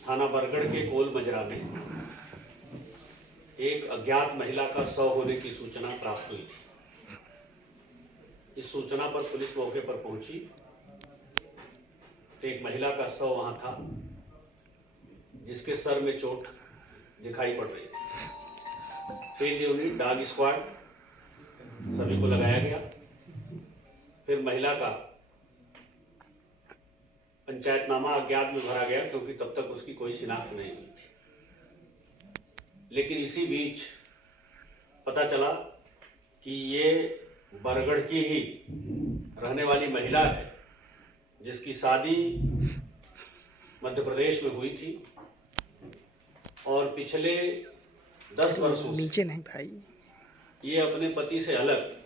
थाना बरगढ़ के कोल मजरा में एक अज्ञात महिला का शव होने की सूचना प्राप्त हुई थी। इस सूचना पर पुलिस मौके पर पहुंची तो एक महिला का शव वहां था, जिसके सर में चोट दिखाई पड़ रही थी। फील्ड यूनिट, डॉग स्क्वाड सभी को लगाया गया। फिर महिला का पंचायतनामा अज्ञात में भरा गया, क्योंकि तब तक उसकी कोई शिनाख्त नहीं हुई थी। लेकिन इसी बीच पता चला कि ये बरगढ़ की ही रहने वाली महिला है, जिसकी शादी मध्य प्रदेश में हुई थी और पिछले 10 वर्षों से नीचे नहीं भाई, ये अपने पति से अलग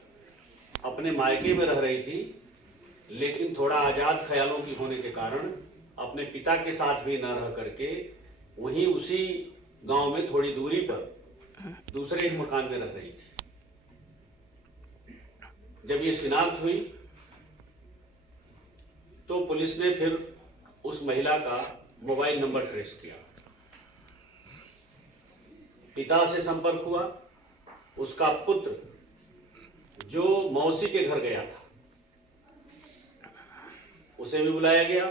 अपने मायके में रह रही थी, लेकिन थोड़ा आज़ाद ख्यालों की होने के कारण अपने पिता के साथ भी न रह करके वहीं उसी गांव में थोड़ी दूरी पर दूसरे एक मकान में रह रही थी। जब ये शिनाख्त हुई तो पुलिस ने फिर उस महिला का मोबाइल नंबर ट्रेस किया, पिता से संपर्क हुआ, उसका पुत्र जो मौसी के घर गया था उसे भी बुलाया गया।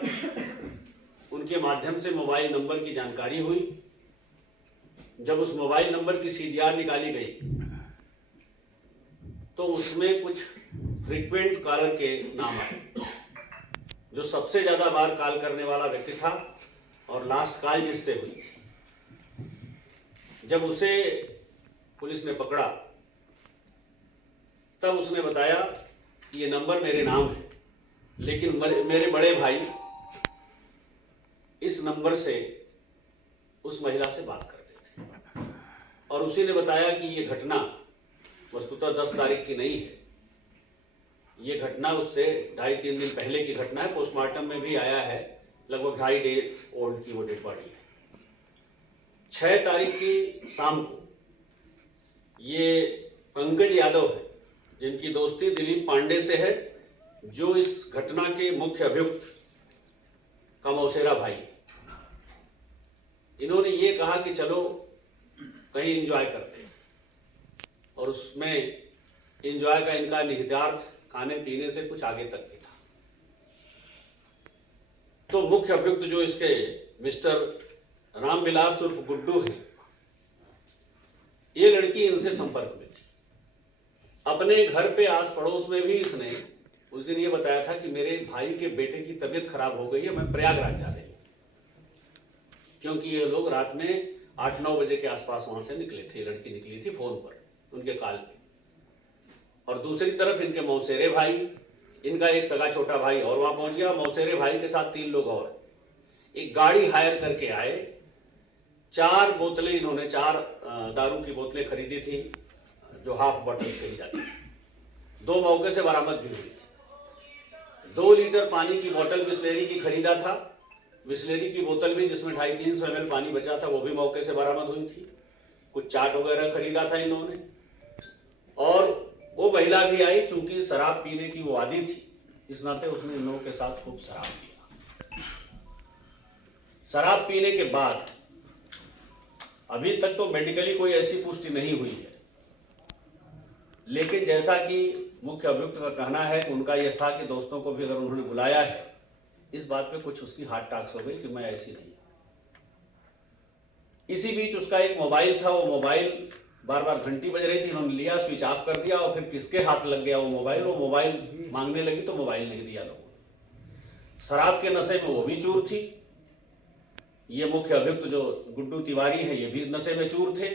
उनके माध्यम से मोबाइल नंबर की जानकारी हुई। जब उस मोबाइल नंबर की सीडीआर निकाली गई तो उसमें कुछ फ्रीक्वेंट कॉलर के नाम आए, जो सबसे ज्यादा बार कॉल करने वाला व्यक्ति था और लास्ट कॉल जिससे हुई थी। जब उसे पुलिस ने पकड़ा तब उसने बताया कि ये नंबर मेरे नाम है, लेकिन मेरे बड़े भाई इस नंबर से उस महिला से बात करते थे। और उसी ने बताया कि ये घटना वस्तुतः 10 तारीख की नहीं है, ये घटना उससे 2.5-3 दिन पहले की घटना है। पोस्टमार्टम में भी आया है, लगभग 2.5 डेज ओल्ड की वो डेड बॉडी है। 6 तारीख की शाम को ये पंकज यादव है, जिनकी दोस्ती दिलीप पांडे से है, जो इस घटना के मुख्य अभियुक्त का मौसेरा भाई है। इन्होंने ये कहा कि चलो कहीं एंजॉय करते हैं, और उसमें एंजॉय का इनका निहितार्थ खाने पीने से कुछ आगे तक भी था। तो मुख्य अभियुक्त जो इसके मिस्टर रामविलास उर्फ गुड्डू है, ये लड़की इनसे संपर्क में थी। अपने घर पे आस पड़ोस में भी इसने उस दिन ये बताया था कि मेरे भाई के बेटे की तबीयत खराब हो गई है, मैं प्रयागराज जा रही हूँ, क्योंकि ये लोग रात में 8-9 बजे के आसपास वहां से निकले थे। लड़की निकली थी फोन पर उनके कॉल पे। और दूसरी तरफ इनके मौसेरे भाई, इनका एक सगा छोटा भाई और वहां पहुंच गया। मौसेरे भाई के साथ 3 लोग और एक गाड़ी हायर करके आए। 4 बोतलें इन्होंने 4 दारू की बोतलें खरीदी थी, जो हाफ बॉटल्स कही जाती है। 2 मौके से बरामद भी हुई थी। 2 लीटर पानी की बोतल बिस्लेरी की खरीदा था। बिस्लेरी की बोतल भी, जिसमें 250-300 ml पानी बचा था, वो भी मौके से बरामद हुई थी। कुछ चाट वगैरह खरीदा था इन लोगों ने। और वो महिला भी आई, चूंकि शराब पीने की वो आदी थी, इस नाते उसने इन लोगों के साथ खूब शराब पिया। शराब पीने के बाद अभी तक तो मेडिकली कोई ऐसी पुष्टि नहीं हुई है, लेकिन जैसा कि मुख्य अभियुक्त का कहना है कि उनका यह था कि दोस्तों को भी अगर उन्होंने बुलाया है, इस बात पे कुछ उसकी हार्ट टॉक्स हो गई कि मैं ऐसी नहीं। इसी बीच उसका एक मोबाइल था, वो मोबाइल बार बार घंटी बज रही थी, इन्होंने लिया, स्विच ऑफ कर दिया, और फिर किसके हाथ लग गया वो मोबाइल मांगने लगी तो मोबाइल नहीं दिया लोगों ने। शराब के नशे में वो भी चूर थी। ये मुख्य अभियुक्त जो गुड्डू तिवारी है, ये भी नशे में चूर थे।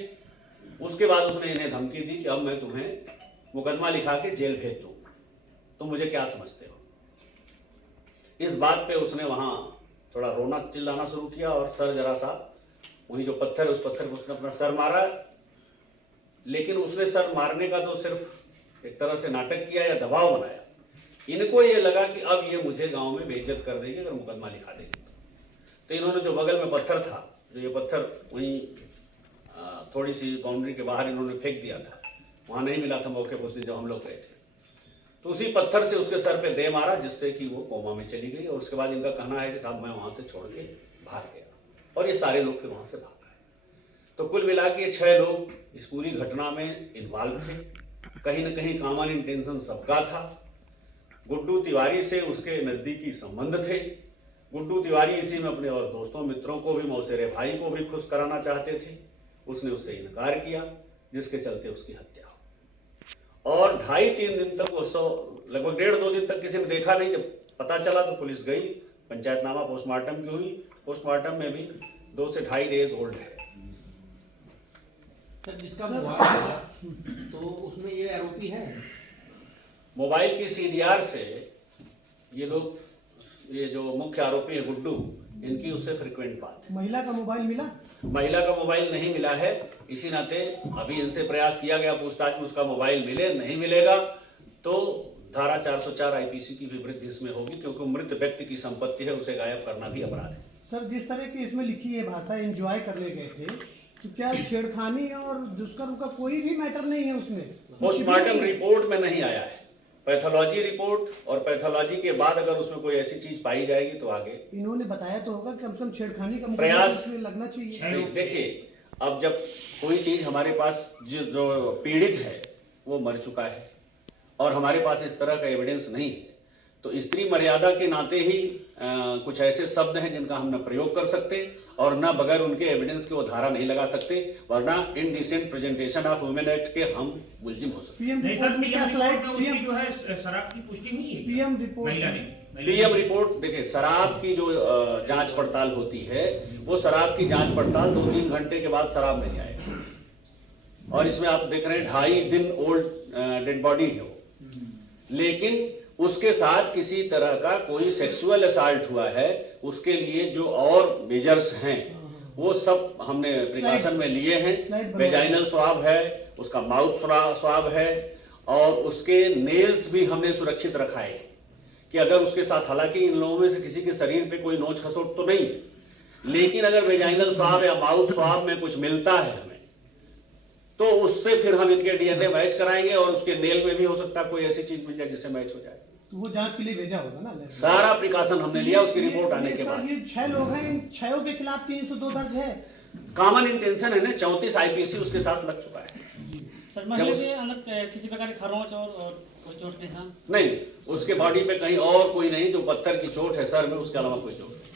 उसके बाद उसने इन्हें धमकी दी कि अब मैं तुम्हें मुकदमा लिखा के जेल भेज दूंगा, तुम मुझे क्या समझते हो। इस बात पे उसने वहां थोड़ा रोना चिल्लाना शुरू किया, और सर जरा सा वही जो पत्थर है, उस पत्थर को उसने अपना सर मारा। लेकिन उसने सर मारने का तो सिर्फ एक तरह से नाटक किया या दबाव बनाया। इनको ये लगा कि अब ये मुझे गांव में बेइज्जत कर देगी अगर मुकदमा लिखा देगी। तो इन्होंने जो बगल में पत्थर था, जो ये पत्थर वहीं थोड़ी सी बाउंड्री के बाहर इन्होंने फेंक दिया था, वहां नहीं मिला था मौके पर उस दिन जब हम लोग गए थे, तो उसी पत्थर से उसके सर पे दे मारा, जिससे कि वो कोमा में चली गई। और उसके बाद इनका कहना है कि साहब मैं वहां से छोड़ के भाग गया, और ये सारे लोग फिर वहां से भाग गए। तो कुल मिला के 6 लोग इस पूरी घटना में इन्वॉल्व थे। कहीं ना कहीं कॉमन इंटेंशन सबका था। गुड्डू तिवारी से उसके नजदीकी संबंध थे। गुड्डू तिवारी इसी में अपने और दोस्तों मित्रों को भी, मौसेरे भाई को भी खुश कराना चाहते थे। उसने उससे इनकार किया, जिसके चलते उसकी हत्या हो। और 2.5-3 दिन तक वो लगभग 1.5-2 दिन तक किसी ने देखा नहीं। जब पता चला तो पुलिस गई, पंचायतनामा पोस्टमार्टम की हुई। पोस्टमार्टम में भी 2 से 2.5 डेज ओल्ड है। सर, जिसका मोबाइल था तो उसमें ये आरोपी है। मोबाइल की सीडीआर से ये लोग, ये जो मुख्य आरोपी है गुड्डू, इनकी उससे फ्रिक्वेंट बात है। महिला का मोबाइल मिला? महिला का मोबाइल नहीं मिला है। इसी नाते अभी इनसे प्रयास किया गया पूछताछ में उसका मोबाइल मिले। नहीं मिलेगा तो धारा 404 आईपीसी की भी वृद्धि इसमें होगी, क्योंकि मृत व्यक्ति की संपत्ति है, उसे गायब करना भी अपराध है। सर, जिस तरह की इसमें लिखी है भाषा, एंजॉय करने गए थे, तो क्या छेड़खानी और दुष्कर्म का कोई भी मैटर नहीं है उसमें? पोस्टमार्टम रिपोर्ट में नहीं आया है। पैथोलॉजी रिपोर्ट और पैथोलॉजी के बाद अगर उसमें कोई ऐसी चीज पाई जाएगी तो आगे इन्होंने बताया तो होगा कि कम से कम छेड़खानी का प्रयास लगना चाहिए। देखिए, अब जब कोई चीज हमारे पास जो पीड़ित है वो मर चुका है और हमारे पास इस तरह का एविडेंस नहीं है, तो स्त्री मर्यादा के नाते ही कुछ ऐसे शब्द हैं जिनका हम न प्रयोग कर सकते और न बगैर उनके एविडेंस के वो धारा नहीं लगा सकते, वरना indecent presentation of women act के हम मुलजिम हो सकते। पीएम रिपोर्ट में क्या स्लाइड, पीएम जो है शराब की पुष्टि हुई है। पीएम रिपोर्ट, पीएम रिपोर्ट देखिए, शराब की जो जांच पड़ताल होती है, वो शराब की जांच पड़ताल 2-3 घंटे के बाद शराब नहीं आएगी। और इसमें आप देख रहे हैं 2.5 दिन ओल्ड डेड बॉडी है वो, लेकिन उसके साथ किसी तरह का कोई सेक्सुअल असॉल्ट हुआ है, उसके लिए जो और मेजर्स हैं वो सब हमने प्रिकॉशन में लिए हैं। वेजाइनल स्वाब है, उसका माउथ स्वाब है और उसके नेल्स भी हमने सुरक्षित रखा है कि अगर उसके साथ, हालांकि इन लोगों में से किसी के शरीर पे कोई नोच खसोट तो नहीं है, लेकिन अगर वेजाइनल स्वाब या माउथ स्वाब में कुछ मिलता है हमें, तो उससे फिर हम इनके डीएनए मैच कराएंगे और उसके नेल में भी हो सकता है कोई ऐसी चीज मिल जाए जिससे मैच हो जाए। तो वो जांच के लिए भेजा होगा ना? सारा प्रिकॉशन हमने लिया उसकी रिपोर्ट आने के बाद। ये 6 लोग हैं, इन 6 के खिलाफ 302 दर्ज है। कॉमन इंटेंशन है ना, 34 आईपीसी उसके साथ लग चुका है। सर, महिला के अलग किसी प्रकार की खरोंच और कोई चोट के निशान नहीं, उसके बॉडी पे कहीं और कोई नहीं, जो पत्थर की चोट है सर में, उसके अलावा कोई चोट नहीं।